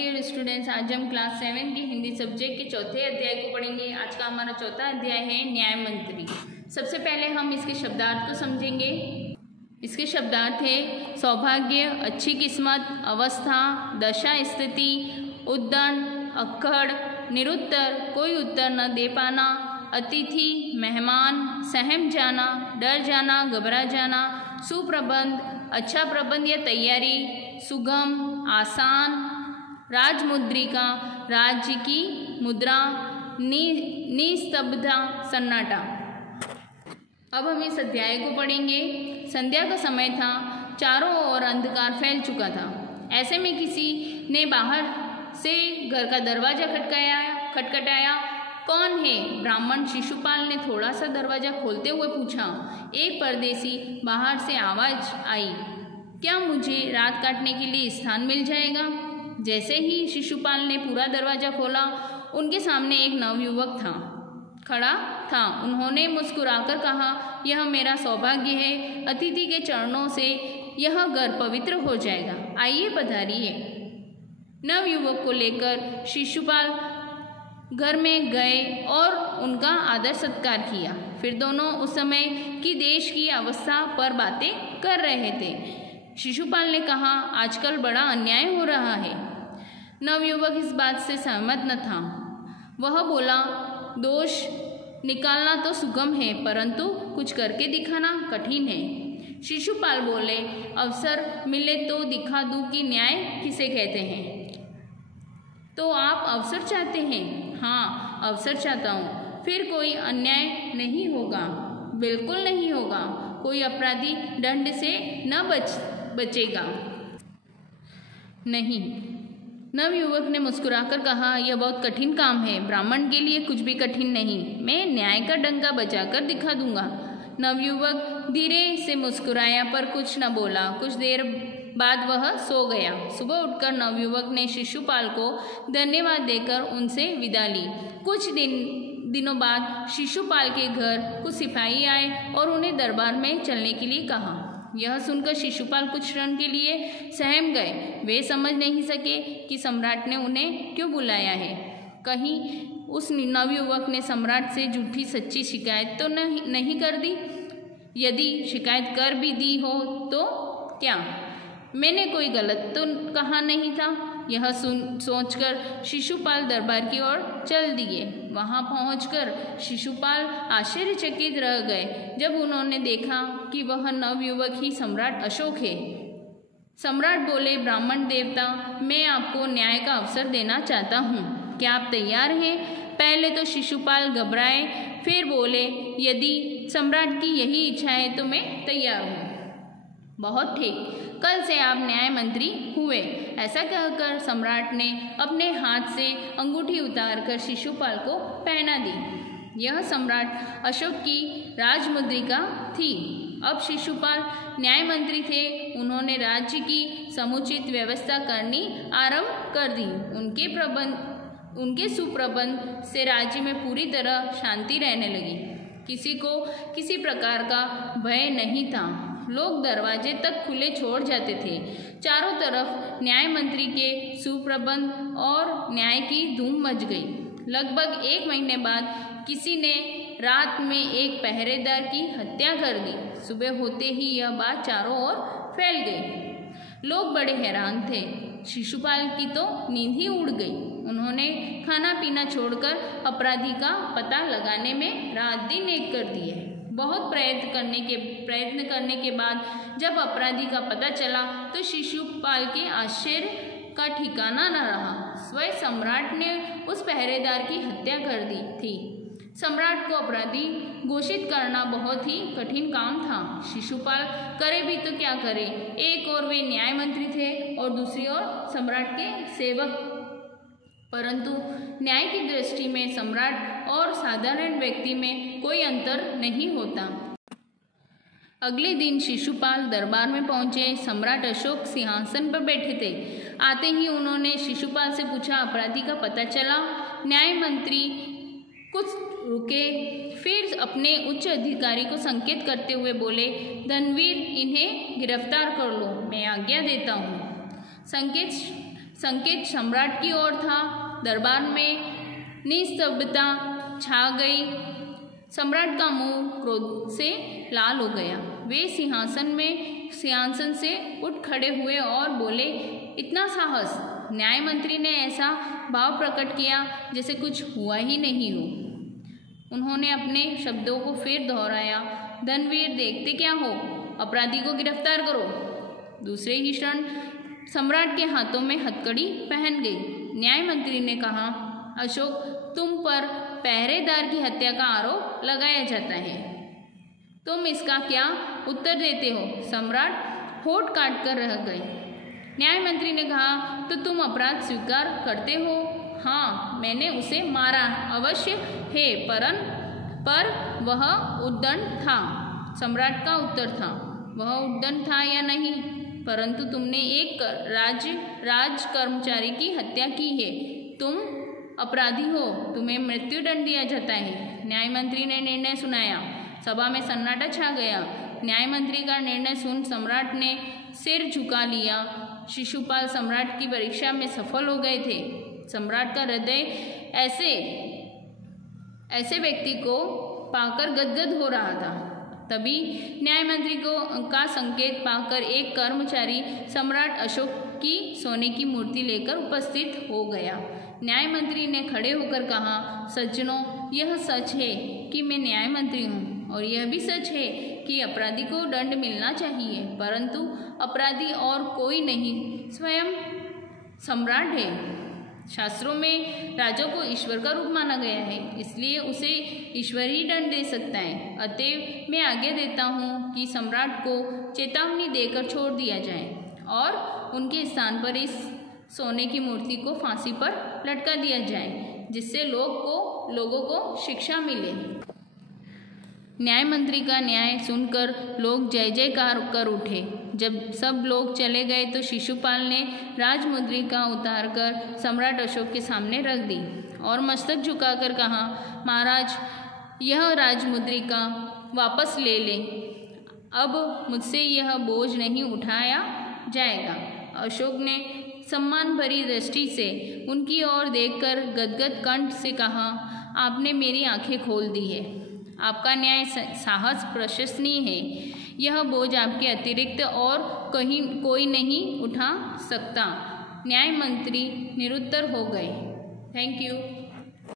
Dear students, आज हम class 7 की हिंदी सब्जेक्ट के चौथे अध्याय को पढ़ेंगे। आज का हमारा चौथा अध्याय है न्याय मंत्री। सबसे पहले हम इसके शब्दार्थ को समझेंगे। इसके शब्दार्थ है सौभाग्य, अच्छी किस्मत, अवस्था, दशा, स्थिति, उद्दंड, अक्कड़, निरुत्तर, कोई उत्तर न दे पाना, अतिथि, मेहमान, सहम जाना, डर जाना, घबरा जाना, सुप्रबंध, अच्छा प्रबंध या तैयारी, सुगम, आसान, राजमुद्रिका, राज्य की मुद्रा, निस्तब्धता, सन्नाटा। अब हम इस अध्याय को पढ़ेंगे। संध्या का समय था, चारों ओर अंधकार फैल चुका था। ऐसे में किसी ने बाहर से घर का दरवाजा खटखटाया। कौन है? ब्राह्मण शिशुपाल ने थोड़ा सा दरवाजा खोलते हुए पूछा। एक परदेसी बाहर से आवाज आई, क्या मुझे रात काटने के लिए स्थान मिल जाएगा? जैसे ही शिशुपाल ने पूरा दरवाजा खोला, उनके सामने एक नवयुवक खड़ा था। उन्होंने मुस्कुराकर कहा, यह मेरा सौभाग्य है, अतिथि के चरणों से यह घर पवित्र हो जाएगा, आइए पधारिए। नवयुवक को लेकर शिशुपाल घर में गए और उनका आदर सत्कार किया। फिर दोनों उस समय की देश की अवस्था पर बातें कर रहे थे। शिशुपाल ने कहा, आजकल बड़ा अन्याय हो रहा है। नवयुवक इस बात से सहमत न था। वह बोला, दोष निकालना तो सुगम है, परंतु कुछ करके दिखाना कठिन है। शिशुपाल बोले, अवसर मिले तो दिखा दूं कि न्याय किसे कहते हैं। तो आप अवसर चाहते हैं? हाँ, अवसर चाहता हूँ। फिर कोई अन्याय नहीं होगा, बिल्कुल नहीं होगा। कोई अपराधी दंड से न बचेगा। नहीं। नवयुवक ने मुस्कुराकर कहा, यह बहुत कठिन काम है। ब्राह्मण के लिए कुछ भी कठिन नहीं, मैं न्याय का डंका बजाकर दिखा दूंगा। नवयुवक धीरे से मुस्कुराया पर कुछ न बोला। कुछ देर बाद वह सो गया। सुबह उठकर नवयुवक ने शिशुपाल को धन्यवाद देकर उनसे विदा ली। कुछ दिनों बाद शिशुपाल के घर कुछ सिपाही आए और उन्हें दरबार में चलने के लिए कहा। यह सुनकर शिशुपाल कुछ क्षण के लिए सहम गए। वे समझ नहीं सके कि सम्राट ने उन्हें क्यों बुलाया है। कहीं उस नवयुवक ने सम्राट से झूठी सच्ची शिकायत तो नहीं कर दी? यदि शिकायत कर भी दी हो तो क्या? मैंने कोई गलत तो कहा नहीं था। यह सोचकर शिशुपाल दरबार की ओर चल दिए। वहां पहुंचकर शिशुपाल आश्चर्यचकित रह गए जब उन्होंने देखा कि वह नवयुवक ही सम्राट अशोक है। सम्राट बोले, ब्राह्मण देवता, मैं आपको न्याय का अवसर देना चाहता हूँ, क्या आप तैयार हैं? पहले तो शिशुपाल घबराए, फिर बोले, यदि सम्राट की यही इच्छा है तो मैं तैयार हूँ। बहुत ठीक, कल से आप न्याय मंत्री हुए। ऐसा कहकर सम्राट ने अपने हाथ से अंगूठी उतारकर शिशुपाल को पहना दी। यह सम्राट अशोक की राजमुद्रिका थी। अब शिशुपाल न्याय मंत्री थे। उन्होंने राज्य की समुचित व्यवस्था करनी आरंभ कर दी। उनके सुप्रबंध से राज्य में पूरी तरह शांति रहने लगी। किसी को किसी प्रकार का भय नहीं था। लोग दरवाजे तक खुले छोड़ जाते थे। चारों तरफ न्याय मंत्री के सुप्रबंध और न्याय की धूम मच गई। लगभग 1 महीने बाद किसी ने रात में एक पहरेदार की हत्या कर दी। सुबह होते ही यह बात चारों ओर फैल गई। लोग बड़े हैरान थे। शिशुपाल की तो नींद ही उड़ गई। उन्होंने खाना पीना छोड़कर अपराधी का पता लगाने में रात दिन एक कर दिए। बहुत प्रयत्न करने के बाद जब अपराधी का पता चला तो शिशुपाल के आश्चर्य का ठिकाना न रहा। स्वयं सम्राट ने उस पहरेदार की हत्या कर दी थी। सम्राट को अपराधी घोषित करना बहुत ही कठिन काम था। शिशुपाल करे भी तो क्या करे। एक ओर वे न्याय मंत्री थे और दूसरी ओर सम्राट के सेवक। परंतु न्याय की दृष्टि में सम्राट और साधारण व्यक्ति में कोई अंतर नहीं होता। अगले दिन शिशुपाल दरबार में पहुंचे। सम्राट अशोक सिंहासन पर बैठे थे। आते ही उन्होंने शिशुपाल से पूछा, अपराधी का पता चला? न्याय मंत्री कुछ रुके, फिर अपने उच्च अधिकारी को संकेत करते हुए बोले, धनवीर, इन्हें गिरफ्तार कर लो, मैं आज्ञा देता हूँ। संकेत सम्राट की ओर था। दरबार में निस्तब्धता छा गई। सम्राट का मुंह क्रोध से लाल हो गया। वे सिंहासन से उठ खड़े हुए और बोले, इतना साहस! न्याय मंत्री ने ऐसा भाव प्रकट किया जैसे कुछ हुआ ही नहीं हो। उन्होंने अपने शब्दों को फिर दोहराया, धनवीर देखते क्या हो, अपराधी को गिरफ्तार करो। दूसरे ही क्षण सम्राट के हाथों में हथकड़ी पहन गई। न्याय मंत्री ने कहा, अशोक, तुम पर पहरेदार की हत्या का आरोप लगाया जाता है। तुम इसका क्या उत्तर देते हो? सम्राट होठ काट कर रह गए। न्याय मंत्री ने कहा, तो तुम अपराध स्वीकार करते हो? हाँ, मैंने उसे मारा अवश्य है, पर वह उद्दंड था। सम्राट का उत्तर था, वह उद्दंड था या नहीं, परंतु तुमने एक राज कर्मचारी की हत्या की है। तुम अपराधी हो, तुम्हें मृत्युदंड दिया जाता है। न्याय मंत्री ने निर्णय सुनाया। सभा में सन्नाटा छा गया। न्याय मंत्री का निर्णय सुन सम्राट ने सिर झुका लिया। शिशुपाल सम्राट की परीक्षा में सफल हो गए थे। सम्राट का हृदय ऐसे व्यक्ति को पाकर गदगद हो रहा था। तभी न्याय मंत्री का संकेत पाकर एक कर्मचारी सम्राट अशोक की सोने की मूर्ति लेकर उपस्थित हो गया। न्याय मंत्री ने खड़े होकर कहा, सज्जनों, यह सच है कि मैं न्याय मंत्री हूँ, और यह भी सच है कि अपराधी को दंड मिलना चाहिए, परंतु अपराधी और कोई नहीं, स्वयं सम्राट है। शास्त्रों में राजा को ईश्वर का रूप माना गया है, इसलिए उसे ईश्वर ही दंड दे सकता है। अतएव मैं आज्ञा देता हूँ कि सम्राट को चेतावनी देकर छोड़ दिया जाए और उनके स्थान पर इस सोने की मूर्ति को फांसी पर लटका दिया जाए, जिससे लोगों को शिक्षा मिले। न्याय मंत्री का न्याय सुनकर लोग जय जयकार कर उठे। जब सब लोग चले गए तो शिशुपाल ने राजमुद्रिका उतारकर सम्राट अशोक के सामने रख दी और मस्तक झुकाकर कहा, महाराज, यह राजमुद्रिका वापस ले लें। अब मुझसे यह बोझ नहीं उठाया जाएगा। अशोक ने सम्मान भरी दृष्टि से उनकी ओर देखकर गदगद कंठ से कहा, आपने मेरी आंखें खोल दी है। आपका न्याय साहस प्रशंसनीय है। यह बोझ आपके अतिरिक्त और कोई नहीं उठा सकता। न्याय मंत्री निरुत्तर हो गए। Thank you.